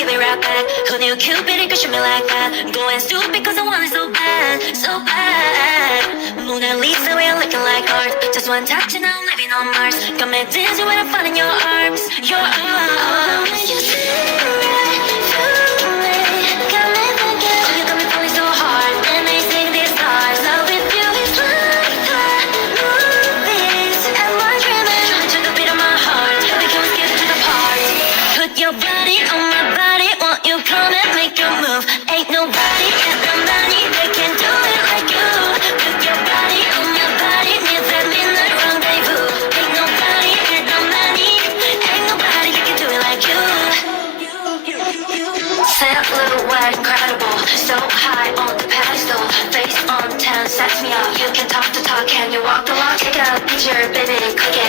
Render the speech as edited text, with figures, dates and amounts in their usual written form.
give it right back. Who knew Cupid could shoot me like that? Going stupid cause I want it so bad, so bad. Mona Lisa, we're looking like art. Just one touch and I'm living on Mars. Got me dizzy when I fall in your arms, your arms. When you see right through me, got me thinking, you got me falling so hard. And they sing these stars. Love with you is like the movies. Am I dreaming? To the beat of my heart, we can skip to the part. Put your body on my body, won't you come and make a move? Ain't nobody in the money that can do it like you. Put your body on my body, near that midnight rendezvous. Ain't nobody in the money, ain't nobody that can do it like you. Saint Louis, incredible, so high on the pedestal. Face on 10 sets me up. You can talk the talk, can you walk the walk? Take a picture, baby, click